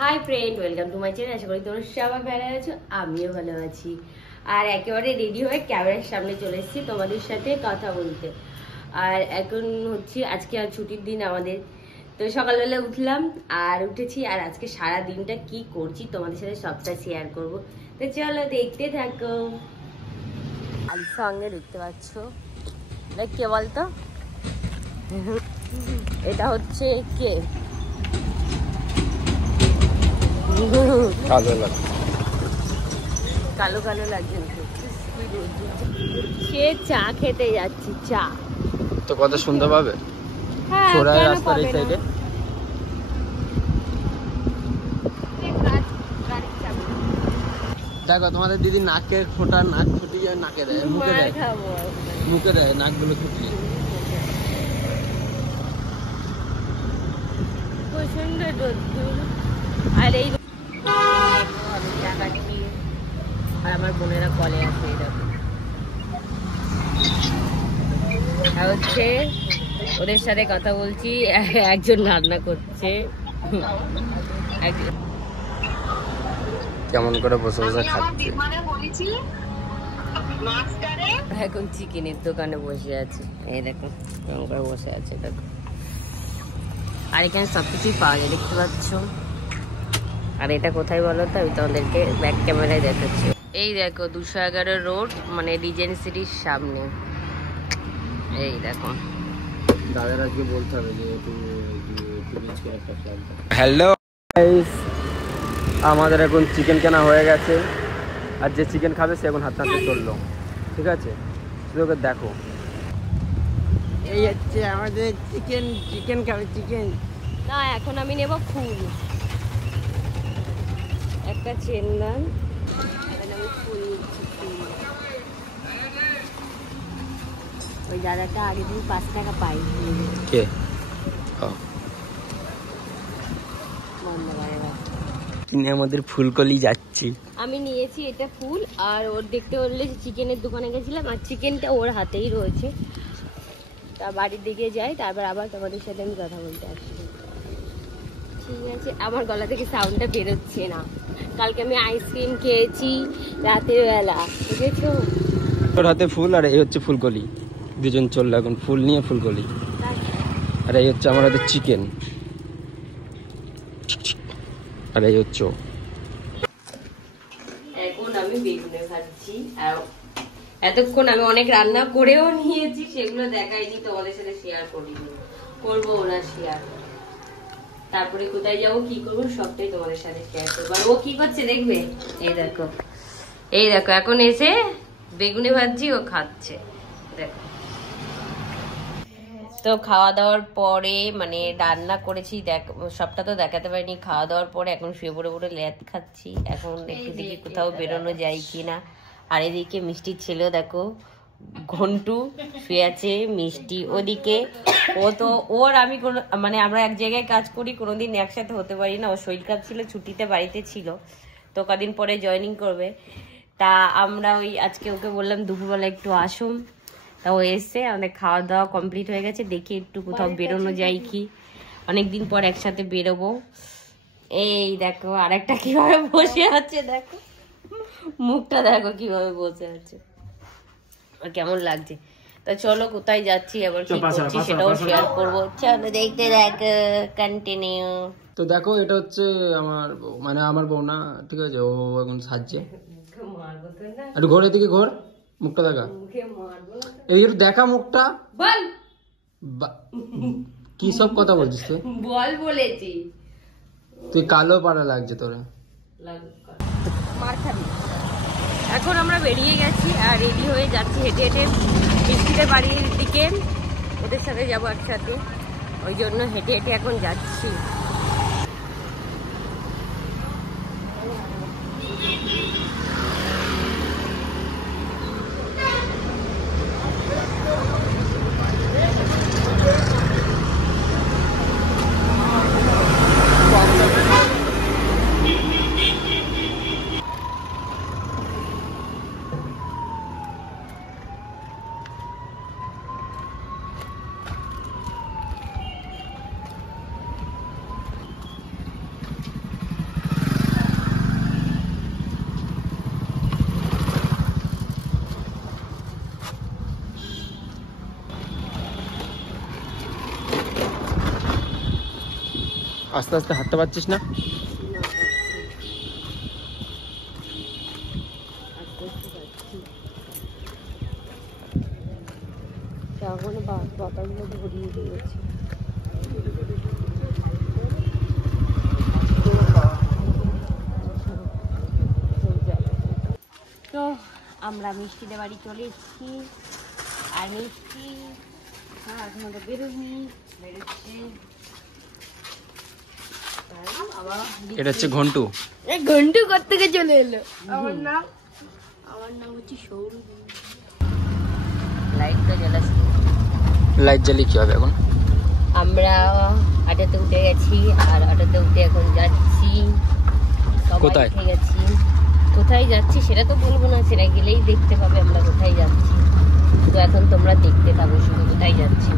High friend, welcome to my channel. আশা করি তোমরা সবাই ভালো আছো, আমিও ভালো আছি। আর একেবারে রেডি হয়ে ক্যামেরার সামনে চলে এসেছি তোমাদের সাথে কথা বলতে। আর এখন হচ্ছে আজকে আর ছুটির দিন আমাদের, তো সকালবেলা উঠলাম আর উঠেছি। আর আজকে সারা দিনটা কি করছি তোমাদের সাথে সবটা শেয়ার করব, তো চলো দেখতে থাকো। আর সঙ্গে দেখতে পাচ্ছ কে বলতো, এটা হচ্ছে কে? কালো কালো লাগছে। সে চা খেতে যাচ্ছি, চা তো কত সুন্দর পাবে। হ্যাঁ, রাস্তার এই সাইডে দেখো তোমাদের দিদি নাকের ফোঁটা, নাক ফুটিয়ে নাকে দেয়, মুখে দেয়, মুখে দেয়, নাকগুলো ফুটিয়ে। প্রচন্ড রোদ্দুর। আর এই আমি চা খাচ্ছি আর আমার বোনেরা কলে আছে। এরকম আর হচ্ছে ওদের সাথে কথা বলছি, একজন রান্না করছে, কেমন করে বসে বসে খাচ্ছে। এখন চিকেনের দোকানে বসে আছে, এই দেখো কেমন করে বসে আছে, দেখো। আর এখানে সবকিছুই পাওয়া যায়, দেখতে পাচ্ছ। আর এটা কোথায় বলো তো, আমি তোমাদেরকে ব্যাক ক্যামেরায় দেখাচ্ছি। এই দেখো 211 রোড, মানে রিজেন্সিটির সামনে। এই দেখো, দাদার আজকে বলতে হবে যে হ্যালো গাইস, আমাদের এখন চিকেন কেনা হয়ে গেছে। আর যে চিকেন খাবে সে এখন হাত হাতে চললো, ঠিক আছে? শুধু ওকে দেখো, এই হচ্ছে আমাদের চিকেন। চিকেন খাবে, চিকেন না এখন আমি নেব ফুল, একটা চেনদান। আমি ফুল নিচ্ছি, ফুল। ওই দাদাটা আগে দিন 5 টাকা পাই। কে? কিনে আমাদের ফুলকলি যাচ্ছি। আমি নিয়েছি এটা ফুল, আর ওর দেখতে বললে চিকেনের দোকানে গেছিলাম, আর চিকেনটা ওর হাতেই রয়েছে। তা বাড়ির দিকে যাই, তারপর আবার তোমাদের সাথে আমি কথা বলতে আসছি, ঠিক আছে? আমার গলা থেকে সাউন্ডটা বেরোচ্ছে না। কালকে আমি আইসক্রিম খেয়েছি রাতের বেলা, বুঝেছো? ওর হাতে ফুল আর এই হচ্ছে ফুলকলি, দুজন চললো এখন ফুল নিয়ে ফুলকলি। আর এই হচ্ছে আমার হাতে চিকেন, আর এই হচ্ছে এখন আমি বেগুনে ভাজছি। আর এতক্ষণ আমি অনেক রান্না করেও নিয়েছি, সেগুলো দেখাইনি, তোমাদের সাথে শেয়ার করিনি, করবো ওরা শেয়ার। তারপরে কোথায় যাবো, কি করবো, সবটাই তোমাদের সাথে শেয়ার করবো। আর ও কি করছে দেখবে, এই দেখো, এই দেখো, এখন এসে বেগুনে ভাজছি, ও খাচ্ছে, দেখো। তো খাওয়া দাওয়ার পরে, মানে রান্না করেছি, সবটা তো দেখাতে পারিনি। খাওয়া দাওয়ার পরে এখন শুয়ে পড়ে পড়ে ল্যাদ খাচ্ছি। এখন একটু দেখি কোথাও বেরোনো যায় কিনা। আর এদিকে মিষ্টির ছেলেও দেখো, ঘন্টু শুয়ে আছে, মিষ্টি ওদিকে। ও তো ওর আমি কোনো, মানে আমরা এক জায়গায় কাজ করি, কোনোদিন একসাথে হতে পারি না। ও শরীর খারাপ ছিল, ছুটিতে বাড়িতে ছিল, তো কদিন পরে জয়েনিং করবে। তা আমরা ওই আজকে ওকে বললাম দুপুরবেলা একটু আসুন, তা ও এসছে। আমাদের খাওয়া দাওয়া কমপ্লিট হয়ে গেছে, দেখি একটু কোথাও বেরোনো যায় কি। অনেকদিন পর একসাথে বেরোবো। এই দেখো আরেকটা কিভাবে বসে আছে, দেখো মুখটা দেখো কিভাবে বসে আছে, আর কেমন লাগছে। তা চলো কোথায় যাচ্ছি, আবার কি করছি সেটাও শেয়ার করবো, চলো দেখতে দেখো, কন্টিনিউ। তো দেখো, এটা হচ্ছে আমার বউ, মানে আমার বউ না, ঠিক আছে? ও এখন সাজছে। একটু ঘোর, এদিকে ঘোর, মুখটা দেখা, এদিকে একটু দেখা মুখটা। বল কি সব কথা বলছিস তুই? বল বলেছি। তুই কালো পাড়া লাগছে তোরে। এখন আমরা বেরিয়ে গেছি আর রেডি হয়ে যাচ্ছি হেঁটে হেঁটে মিষ্টিদের বাড়ির দিকে। ওদের সাথে যাবো একসাথে, ওই জন্য হেঁটে হেঁটে এখন যাচ্ছি। আস্তে আস্তে হাঁটতে পারছিস না? বাতাগুলো ভরিয়ে দিয়েছে। তো আমরা মিষ্টিদের বাড়ি চলে এসেছি, আর মিষ্টি এখনো তো বেরোনি, বেরোচ্ছে। এটা হচ্ছে ঘন্টু। ঘন্টু কোত্থেকে চলে এলো? আমার নাম হচ্ছে সৌরভ। লাইটটা জ্বালাচ্ছি। লাইট জ্বালিয়ে কি হবে এখন? আমরা অটোতে উঠে গেছি, আর অটোতে উঠে এখন যাচ্ছি। কোথায় গেছি, কোথায় যাচ্ছি সেটা তো বলবো না, সেটা গেলেই দেখতে পাবে আমরা কোথায় যাচ্ছি। তো এখন তোমরা দেখতে থাকো শুধু কোথায় যাচ্ছি।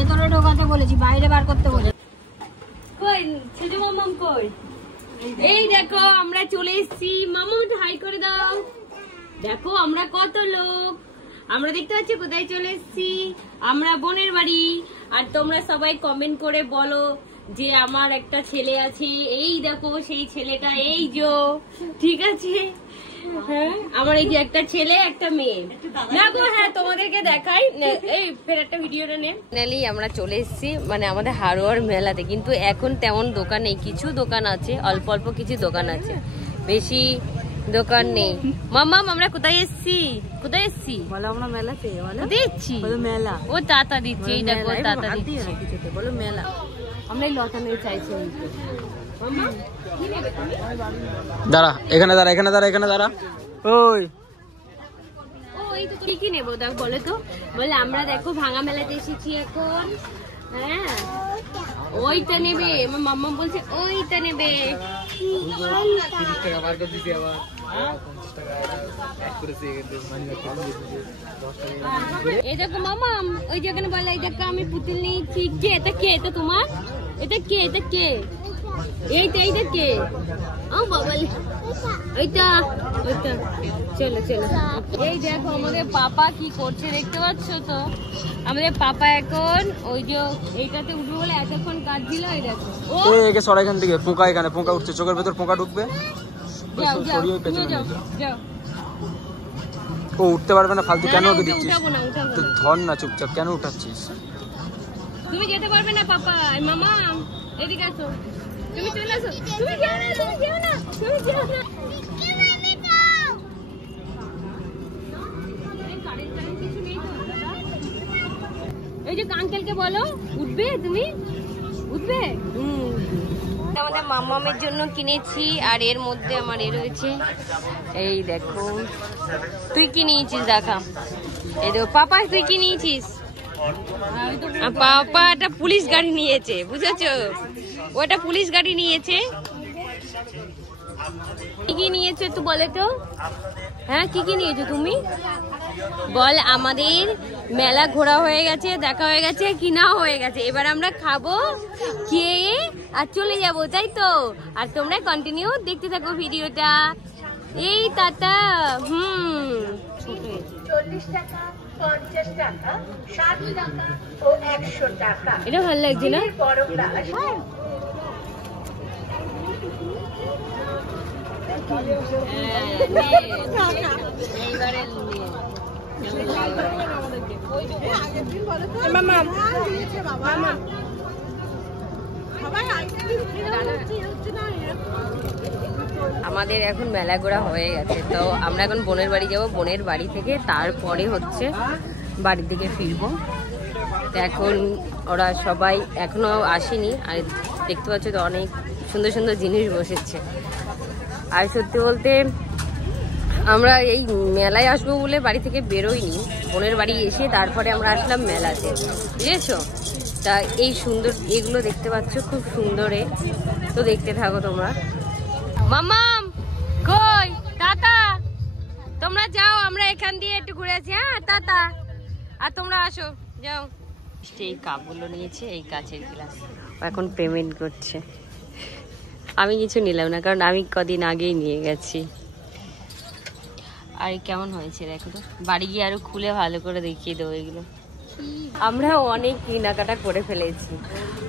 ভেতরে ঢোকাতে বলেছি, বাইরে বার করতে বলেছি। কই ছেলে মামাম কই? এই দেখো আমরা চলে এসেছি। মামু হাই করে দাও। দেখো আমরা কত লোক, আমরা দেখতে পাচ্ছি কোথায় চলে এসেছি। আমরা বোনের বাড়ি। আর তোমরা সবাই কমেন্ট করে বলো যে আমার একটা ছেলে আছে, এই দেখো সেই ছেলেটা, এই যো, ঠিক আছে? হ্যাঁ, আমার এই যে একটা ছেলে একটা মেয়ে। দেখো, হ্যাঁ তোমাদেরকে দেখাই, এই ফের একটা ভিডিওটা নে। ফাইনালি আমরা চলে এসেছি মানে আমাদের হারোয়ার মেলাতে, কিন্তু এখন তেমন দোকান নেই, কিছু দোকান আছে, অল্প অল্প কিছু দোকান আছে, বেশি দোকান নেই। মামাম আমরা কোথায় এসেছি? কোথায় এসেছি বলো? আমরা মেলাতে দিচ্ছি, মেলা ও তাতা দিচ্ছে, এই দেখো তাতা দিচ্ছে, বলো মেলা। আমরা এই লতা নিয়ে চাইছি। দাঁড়া এখানে, দাঁড়া এখানে, দাঁড়া এখানে, দাঁড়া। ওই কি কি নেবো দেখ বলে তো? বলে আমরা দেখো ভাঙা মেলাতে এসেছি এখন। হ্যাঁ ওইটা নেবে, আমার মাম্মা বলছে ওইটা নেবে। এই দেখো মামাম, ওই যেখানে বলে এই দেখো আমি পুতুল নিয়েছি। কে এটা? কে এটা তোমার? এটা কে? এটা কে? এইটা কে? ও বাবা, ওইটা ওইটা। চলো চলো। এই দেখো আমাদের পাপা কি করছে দেখতে পাচ্ছ তো? আমাদের পাপা এখন ওই যে এইটাতে উঠবে বলে এতক্ষণ কাজ দিল। এই দেখো একে সরা এখান থেকে, পোকা এখানে পোকা উঠছে, চোখের ভেতর পোকা ঢুকবে। ও উঠতে পারবে না, ফালতু কেন ওকে দিচ্ছিস? তো ধর না চুপচাপ, কেন উঠাচ্ছিস? তুমি যেতে পারবে না পাপা। মামা এদিকে আসো, তুমি চলে আসো। তুমি যাও না, তুমি যাও না, তুমি যাও না। এই যে আঙ্কেলকে বলো উঠবে, তুমি উঠবে। আমাদের মামামের জন্য কিনেছি, আর এর মধ্যে আমার এ রয়েছে। এই দেখো তুই কি নিয়েছিস দেখা। এই দেখো পাপা তুই কি নিয়েছিস? পাপা একটা পুলিশ গাড়ি নিয়েছে, বুঝেছো? ওটা পুলিশ গাড়ি নিয়েছে। কি কি নিয়েছো একটু বলে তো? হ্যাঁ কি কি নিয়েছো তুমি বল? আমাদের মেলা ঘোরা হয়ে গেছে, দেখা হয়ে গেছে, কিনা হয়ে গেছে, এবার আমরা খাবো, খেয়ে আর চলে যাবো, তাই তো? আর তোমরা কন্টিনিউ দেখতে থাকো ভিডিওটা। এই টাটা। 40 টাকা, 50 টাকা, 60 টাকা ও 100 টাকা। এটা ভালো লাগছে না? আমাদের এখন মেলা ঘোরা হয়ে গেছে, তো আমরা এখন বোনের বাড়ি যাব। বোনের বাড়ি থেকে তারপরে হচ্ছে বাড়ির দিকে ফিরবো। তো এখন ওরা সবাই এখনো আসেনি, আর দেখতে পাচ্ছ তো অনেক সুন্দর সুন্দর জিনিস বসেছে। আর সত্যি বলতে আমরা এই মেলায় আসবো বলে বাড়ি থেকে বেরোইনি, বোনের বাড়ি এসে তারপরে আমরা আসলাম মেলাতে, বুঝেছো? তা এই সুন্দর এগুলো দেখতে পাচ্ছ, খুব সুন্দরে। তো দেখতে থাকো তোমরা। মামাম কই? টাটা। তোমরা যাও, আমরা এখান দিয়ে একটু ঘুরে আছি। হ্যাঁ টাটা। আর তোমরা আসো, যাও। এই কাপগুলো নিয়েছে, এই কাচের গ্লাস, এখন পেমেন্ট করছে। আমি কিছু নিলাম না, কারণ আমি কদিন আগেই নিয়ে গেছি। আর কেমন হয়েছে দেখো তো, বাড়ি গিয়ে আরো খুলে ভালো করে দেখিয়ে দেবো এগুলো। আমরা অনেক কেনাকাটা করে ফেলেছি,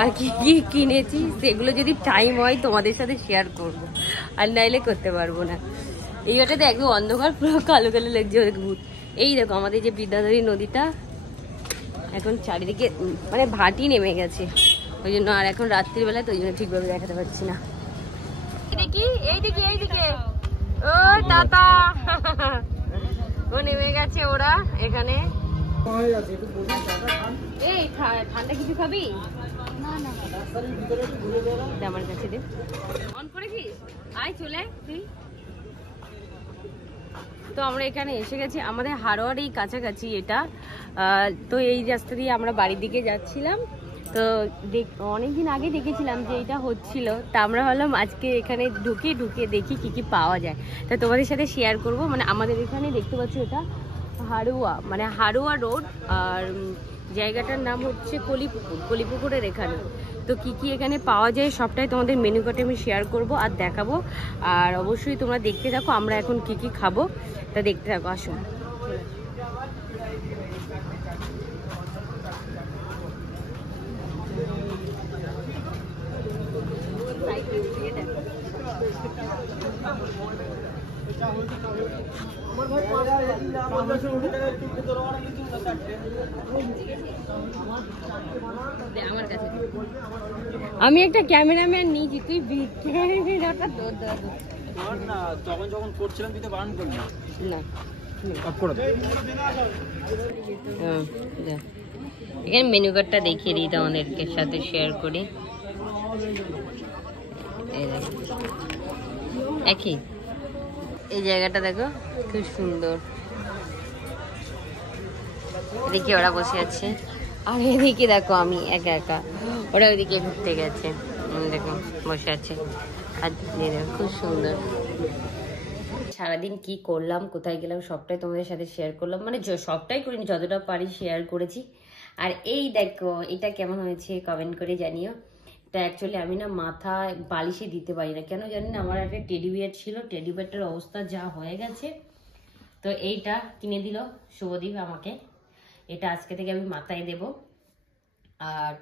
আর কি কি কিনেছি সেগুলো যদি টাইম হয় তোমাদের সাথে শেয়ার করব, আর নাইলে করতে পারবো না। এই ওটাতে একদম অন্ধকার, পুরো কালো কালো লাগছে ভূত। এই দেখো আমাদের যে বিদ্যাধরী নদীটা এখন চারিদিকে মানে ভাটি নেমে গেছে, ওই জন্য আর এখন রাত্রিবেলায় তো ওই জন্য ঠিকভাবে দেখাতে পারছি না। দেখি এইদিকে এইদিকে, ও টাটা ও নেমে গেছে ওরা এখানে। এই ঠান্ডা কিছু খাবি? আমার কাছে দে, অন করেছিস? আয় চলে তুই। তো আমরা এখানে এসে গেছি, আমাদের হারোয়ার এই কাছাকাছি এটা। তো এই রাস্তা দিয়ে আমরা বাড়ির দিকে যাচ্ছিলাম, তো অনেকদিন আগে দেখেছিলাম যে এটা হচ্ছিল, তা আমরা ভাবলাম আজকে এখানে ঢুকে দেখি কি কি পাওয়া যায়, তা তোমাদের সাথে শেয়ার করব। মানে আমাদের এখানে দেখতে পাচ্ছি এটা হারোয়া, মানে হারোয়া রোড, আর জায়গাটার নাম হচ্ছে কলিপুকুরের এখানে। তো কি কি এখানে পাওয়া যায় সবটাই তোমাদের মেনু কার্ডে আমি শেয়ার করব আর দেখাবো, আর অবশ্যই তোমরা দেখতে থাকো আমরা এখন কি কি খাবো, তা দেখতে থাকো। আসো। আমি একটা ক্যামেরাম্যান নিয়েছি, তুই ক্যামেরাটা যখন যখন করছিলাম তুই তো বারণ করলি না। এখানে মেনু কার্ডটা দেখিয়ে দিই তোমাদেরকে সাথে শেয়ার করি। একই এই জায়গাটা দেখো খুব সুন্দর, এদিকে ওরা বসে আছে, আর এদিকে দেখো আমি একা একা, ওরা ওইদিকে ঘুরতে গেছে, দেখো বসে আছে। আর খুব সুন্দর। সারাদিন কি করলাম, কোথায় গেলাম সবটাই তোমাদের সাথে শেয়ার করলাম, মানে সবটাই করিনি, যতটা পারি শেয়ার করেছি। আর এই দেখো এটা কেমন হয়েছে কমেন্ট করে জানিও। তা অ্যাকচুয়ালি আমি না মাথায় বালিশে দিতে পারি না, কেন জানি না। আমার একটা টেডি বিয়ার ছিল, টেডি বিয়ারটার অবস্থা যা হয়ে গেছে, তো এইটা কিনে দিল শুভদীপ আমাকে, এটা আজকে থেকে আমি মাথায় দেব। আর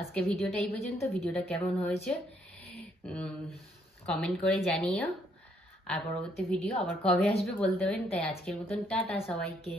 আজকে ভিডিওটা এই পর্যন্ত। ভিডিওটা কেমন হয়েছে কমেন্ট করে জানিও, আর পরবর্তী ভিডিও আবার কবে আসবে বলতে পারেন। তাই আজকের মতন টাটা সবাইকে।